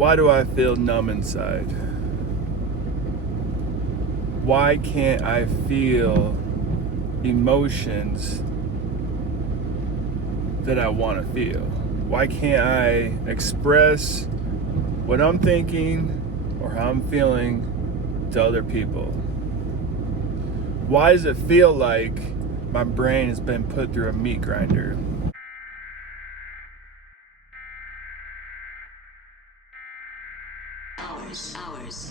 Why do I feel numb inside? Why can't I feel emotions that I want to feel? Why can't I express what I'm thinking or how I'm feeling to other people? Why does it feel like my brain has been put through a meat grinder? Hours.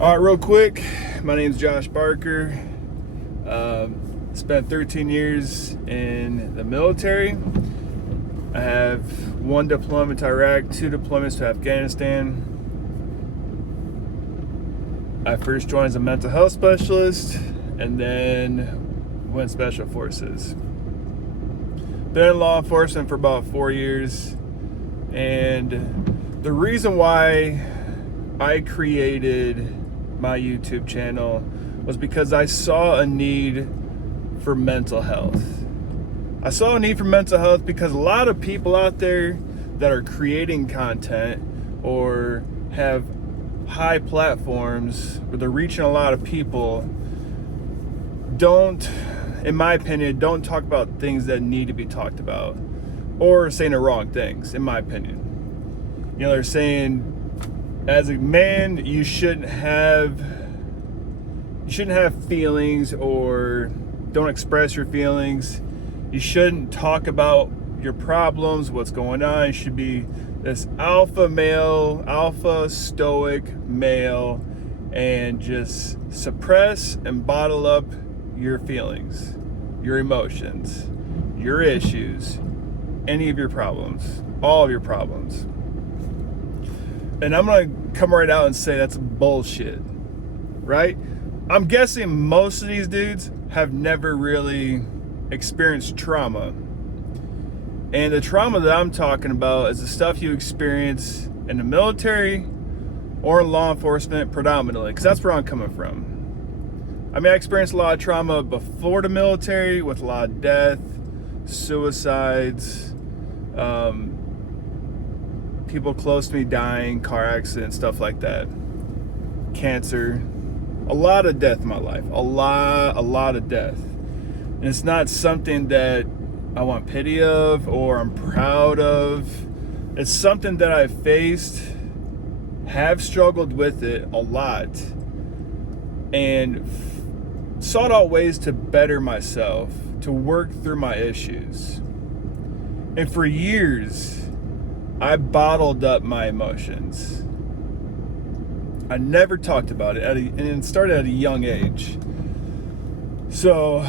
All right, real quick, my name's Josh Barker. Spent 13 years in the military. I have 1 deployment to Iraq, 2 deployments to Afghanistan. I first joined as a mental health specialist and then went special forces. Been in law enforcement for about 4 years, and the reason why I created my YouTube channel was because I saw a need for mental health. I saw a need for mental health because a lot of people out there that are creating content or have high platforms where they're reaching a lot of people don't, in my opinion, don't talk about things that need to be talked about, or saying the wrong things, in my opinion. You know, they're saying as a man you shouldn't have feelings, or don't express your feelings. You shouldn't talk about your problems, what's going on. You should be this alpha male, alpha stoic male, and just suppress and bottle up your feelings, your emotions, your issues, any of your problems, all of your problems. And I'm gonna come right out and say that's bullshit, right? I'm guessing most of these dudes have never really experienced trauma. And the trauma that I'm talking about is the stuff you experience in the military or in law enforcement predominantly, because that's where I'm coming from. I mean, I experienced a lot of trauma before the military with a lot of death, suicides, people close to me dying, car accidents, stuff like that. Cancer. A lot of death in my life. A lot of death. And it's not something that I want pity of or I'm proud of. It's something that I've faced, have struggled with it a lot, and sought out ways to better myself, to work through my issues. And for years, I bottled up my emotions. I never talked about it, and it started at a young age. So,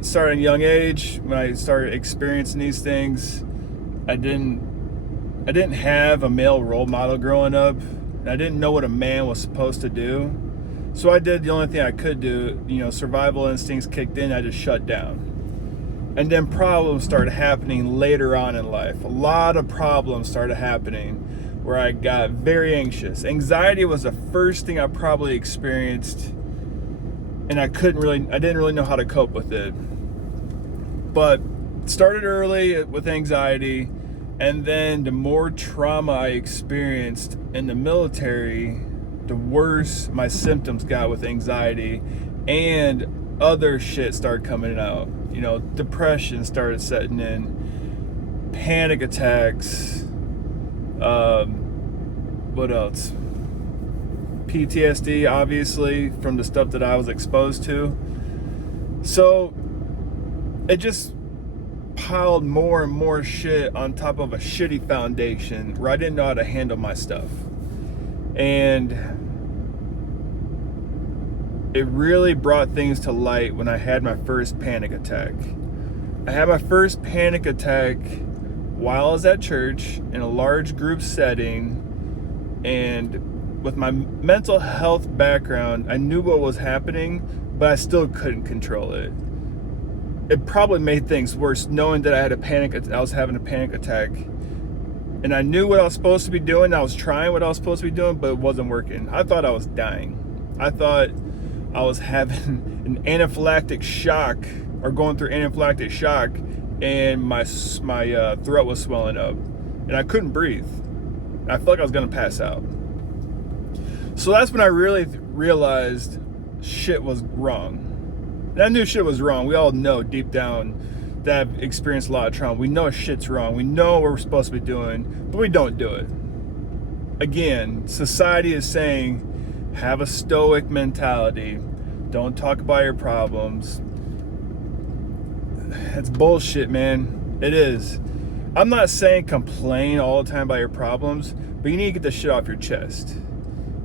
started at a young age. When I started experiencing these things, I didn't have a male role model growing up. I didn't know what a man was supposed to do. So I did the only thing I could do. You know, survival instincts kicked in. I just shut down. And then problems started happening later on in life. A lot of problems started happening where I got very anxious. Anxiety was the first thing I probably experienced, and I didn't really know how to cope with it. But started early with anxiety, and then the more trauma I experienced in the military, the worse my symptoms got with anxiety, and other shit started coming out. You know, depression started setting in, panic attacks, what else? PTSD, obviously, from the stuff that I was exposed to. So it just piled more and more shit on top of a shitty foundation where I didn't know how to handle my stuff. And it really brought things to light when I had my first panic attack. I had my first panic attack while I was at church in a large group setting, and with my mental health background, I knew what was happening, but I still couldn't control it. It probably made things worse knowing that I was having a panic attack And I knew what I was supposed to be doing. I was trying what I was supposed to be doing, but it wasn't working. I thought I was dying. I thought I was having an anaphylactic shock, or going through anaphylactic shock, and my throat was swelling up, and I couldn't breathe. I felt like I was gonna pass out. So that's when I really realized shit was wrong. And I knew shit was wrong. We all know deep down that have experienced a lot of trauma. We know shit's wrong. We know what we're supposed to be doing, but we don't do it. Again, society is saying, have a stoic mentality. Don't talk about your problems. That's bullshit, man. It is. I'm not saying complain all the time about your problems, but you need to get the shit off your chest.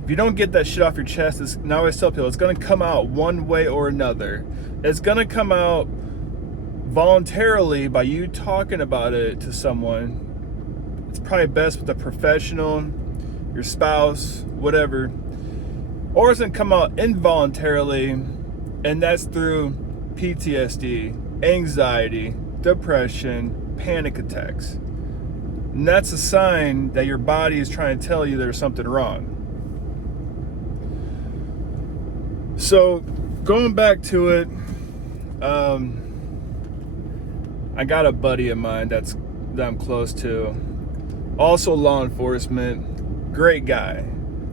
If you don't get that shit off your chest, and I always tell people, it's going to come out one way or another. It's going to come out voluntarily by you talking about it to someone. It's probably best with a professional, your spouse, whatever. Or it's going to come out involuntarily, and that's through PTSD, anxiety, depression, panic attacks. And that's a sign that your body is trying to tell you there's something wrong. So, going back to it, I got a buddy of mine that I'm close to, also law enforcement, great guy.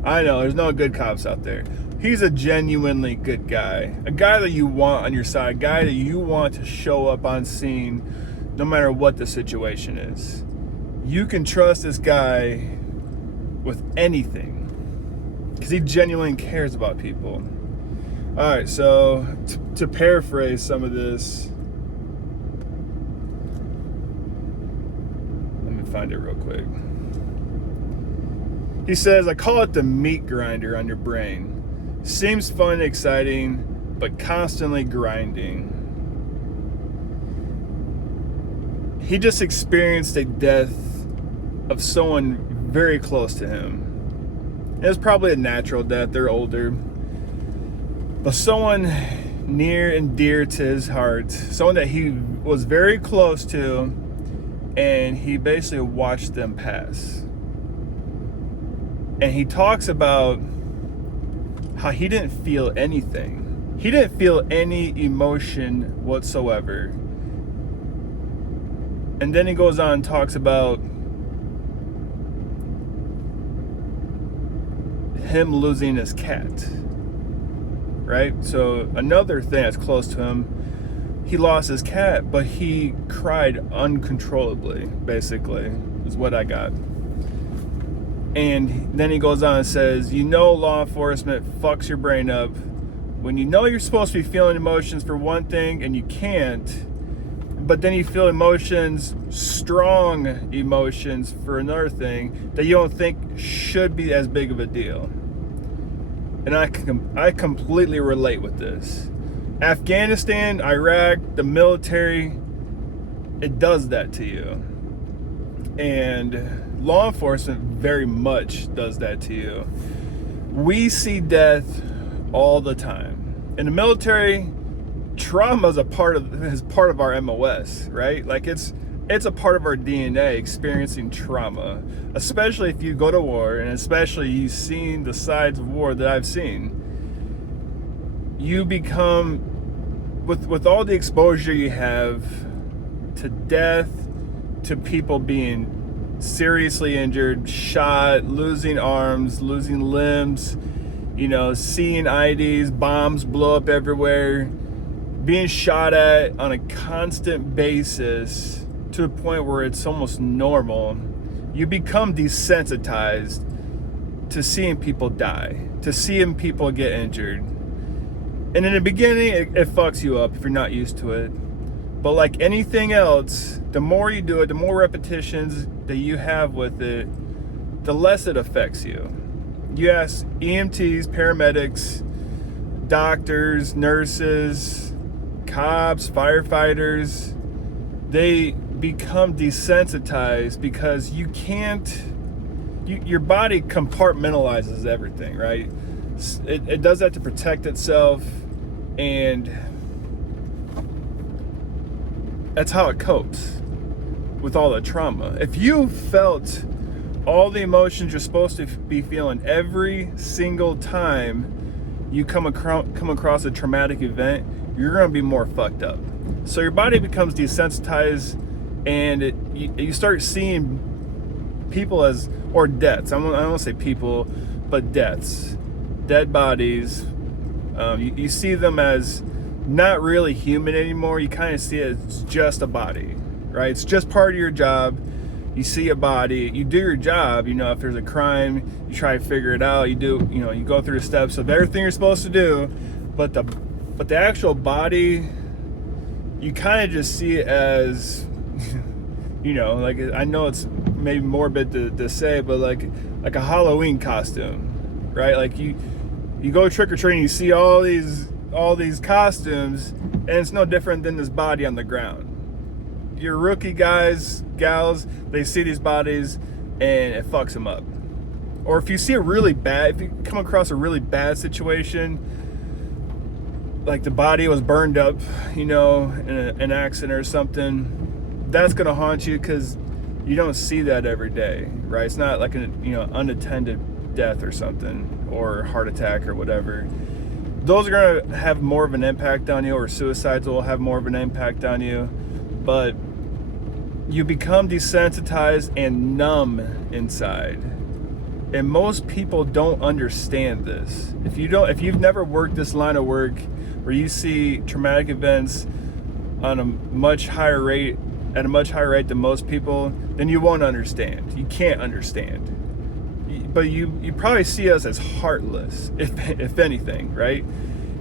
I know, there's no good cops out there. He's a genuinely good guy, a guy that you want on your side, a guy that you want to show up on scene no matter what the situation is. You can trust this guy with anything because he genuinely cares about people. All right, so to paraphrase some of this, let me find it real quick. He says, I call it the meat grinder on your brain. Seems fun and exciting, but constantly grinding. He just experienced a death of someone very close to him. It was probably a natural death, they're older. But someone near and dear to his heart, someone that he was very close to, and he basically watched them pass. And he talks about how he didn't feel anything. He didn't feel any emotion whatsoever. And then he goes on and talks about him losing his cat. Right? So another thing that's close to him, he lost his cat, but he cried uncontrollably, basically, is what I got. And then he goes on and says, you know, law enforcement fucks your brain up when you know you're supposed to be feeling emotions for one thing and you can't, but then you feel emotions, strong emotions, for another thing that you don't think should be as big of a deal. And I completely relate with this. Afghanistan, Iraq, the military, it does that to you. And law enforcement very much does that to you. We see death all the time. In the military, trauma is part of our MOS, right? Like it's a part of our DNA, experiencing trauma, especially if you go to war, and especially you've seen the sides of war that I've seen. You become, with all the exposure you have to death, to people being seriously injured, shot, losing arms, losing limbs, seeing IDs, bombs blow up everywhere, being shot at on a constant basis to a point where it's almost normal. You become desensitized to seeing people die, to seeing people get injured. And in the beginning, it fucks you up if you're not used to it. But like anything else, the more you do it, the more repetitions that you have with it, the less it affects you. Yes, EMTs, paramedics, doctors, nurses, cops, firefighters, they become desensitized because you can't, your body compartmentalizes everything, right? It does that to protect itself, and that's how it copes with all the trauma. If you felt all the emotions you're supposed to be feeling every single time you come across a traumatic event, you're going to be more fucked up. So your body becomes desensitized, and you start seeing people as, or deaths. I don't want to say people, but deaths, dead bodies. You see them as not really human anymore. You kind of see it as just a body, right? It's just part of your job. You see a body, you do your job. If there's a crime, you try to figure it out. You do, you go through the steps of everything you're supposed to do, but the actual body, you kind of just see it as, like, I know it's maybe morbid to say, but like a Halloween costume, right? Like you go trick or treating, you see all these costumes, and it's no different than this body on the ground. Your rookie guys, gals, they see these bodies and it fucks them up. Or if you come across a really bad situation, like the body was burned up, in an accident or something, that's gonna haunt you because you don't see that every day, right? It's not like an unattended death or something, or heart attack or whatever. Those are gonna have more of an impact on you, or suicides will have more of an impact on you. But you become desensitized and numb inside. And most people don't understand this. If you've never worked this line of work where you see traumatic events on a much higher rate than most people, then you won't understand. You can't understand. But you probably see us as heartless, if anything, right?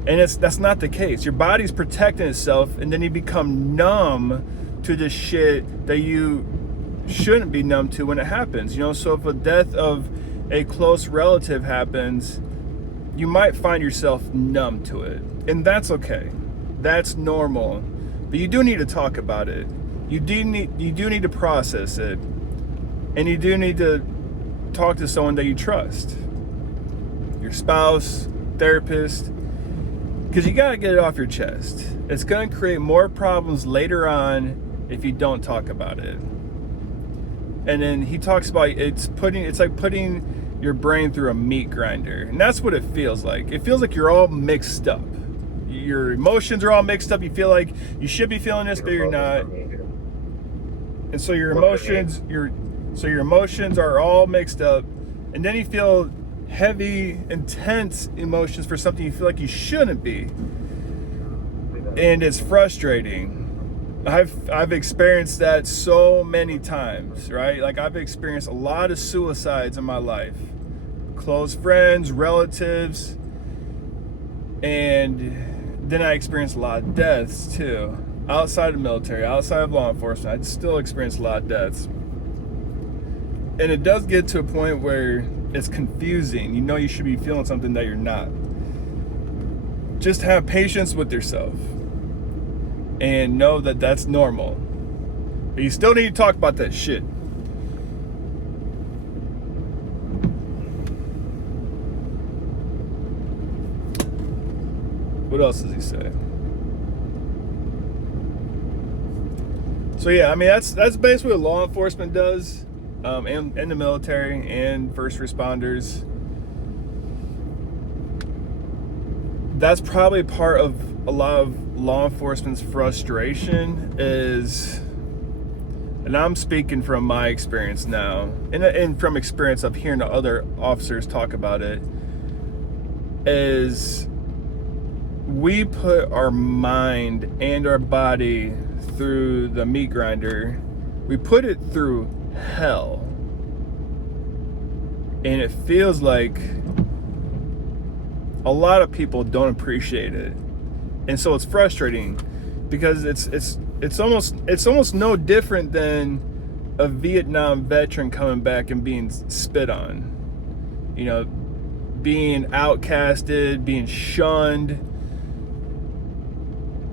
And that's not the case. Your body's protecting itself, and then you become numb to the shit that you shouldn't be numb to when it happens. So if a death of a close relative happens, you might find yourself numb to it. And that's okay. That's normal. But you do need to talk about it. You do need to process it. And you do need to talk to someone that you trust. Your spouse, therapist. Because you gotta get it off your chest. It's gonna create more problems later on if you don't talk about it. And then he talks about it's like putting your brain through a meat grinder. And that's what it feels like. It feels like you're all mixed up. Your emotions are all mixed up. You feel like you should be feeling this, but you're not. And so your emotions are all mixed up. And then you feel heavy, intense emotions for something you feel like you shouldn't be. And it's frustrating. I've experienced that so many times, right? Like, I've experienced a lot of suicides in my life. Close friends, relatives, and then I experienced a lot of deaths too. Outside of the military, outside of law enforcement, I'd still experience a lot of deaths. And it does get to a point where it's confusing. You should be feeling something that you're not. Just have patience with yourself. And know that that's normal. But you still need to talk about that shit. What else does he say? So yeah, that's basically what law enforcement does, and the military and first responders. That's probably part of a lot of law enforcement's frustration is, and I'm speaking from my experience now, and from experience of hearing the other officers talk about it, is we put our mind and our body through the meat grinder. We put it through hell. And it feels like a lot of people don't appreciate it. And so it's frustrating because it's almost no different than a Vietnam veteran coming back and being spit on. Being outcasted, being shunned,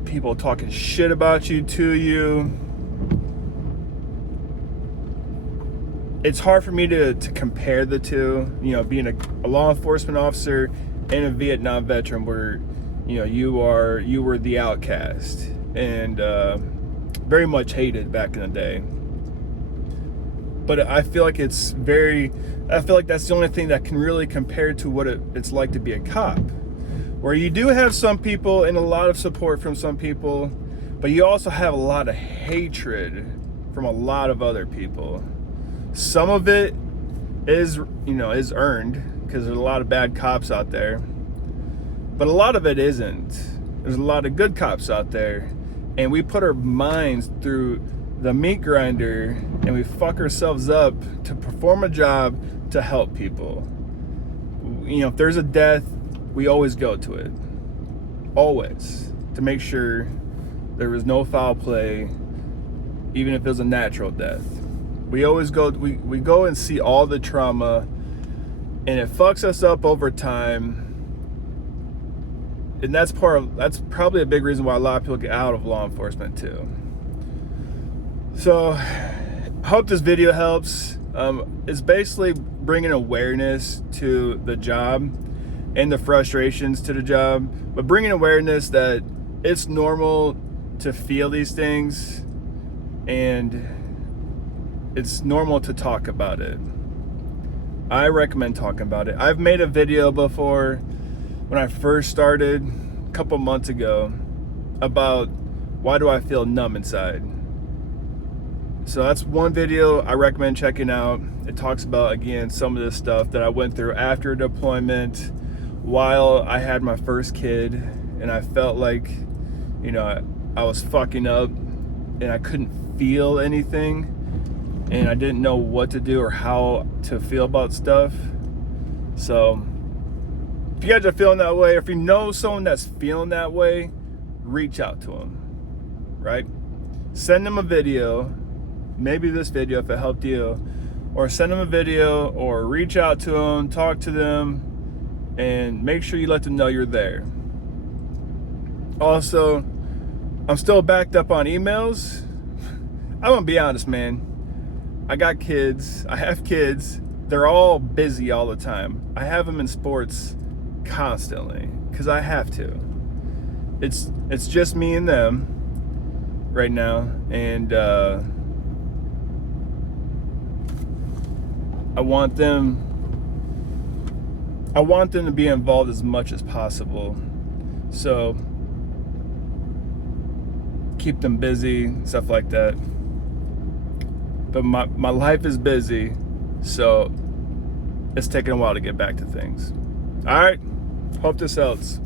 people talking shit about you to you. It's hard for me to compare the two, being a law enforcement officer and a Vietnam veteran where, you were the outcast and very much hated back in the day. but I feel like that's the only thing that can really compare to what it's like to be a cop, where you do have some people and a lot of support from some people, but you also have a lot of hatred from a lot of other people. Some of it is earned, because there's a lot of bad cops out there, but a lot of it isn't. There's a lot of good cops out there, and we put our minds through the meat grinder and we fuck ourselves up to perform a job to help people. If there's a death, we always go to it, always, to make sure there was no foul play, even if it was a natural death. We always go, we go and see all the trauma, and it fucks us up over time. And that's probably a big reason why a lot of people get out of law enforcement too. So I hope this video helps. It's basically bringing awareness to the job and the frustrations to the job, but bringing awareness that it's normal to feel these things, and it's normal to talk about it. I recommend talking about it. I've made a video before when I first started a couple months ago about why do I feel numb inside. So that's one video I recommend checking out. It talks about, again, some of this stuff that I went through after deployment, while I had my first kid, and I felt like, I was fucking up and I couldn't feel anything, and I didn't know what to do or how to feel about stuff. So if you guys are feeling that way, or if you know someone that's feeling that way, reach out to them, right? Send them a video, maybe this video if it helped you, or send them a video, or reach out to them, talk to them, and make sure you let them know you're there. Also, I'm still backed up on emails. I'm gonna be honest, man. I have kids. They're all busy all the time. I have them in sports constantly because I have to. It's just me and them right now, and I want them to be involved as much as possible. So keep them busy, stuff like that. But my life is busy, so it's taking a while to get back to things. All right, hope this helps.